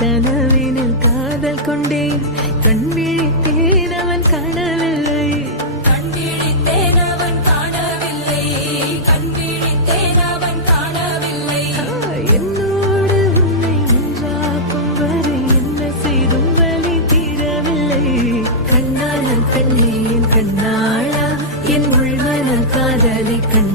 கனவினில் காதல் கொண்டேன் கண் விழித்தேன் அவன் காணவில்லை என்னோடு உன்னை ஒன்றாக்கும் வரை என்ன செய்தும் வலி தீரவில்லை கண்ணாளன் பெண்ணே என் கண்ணாளா என் உள்மன காதலை கண்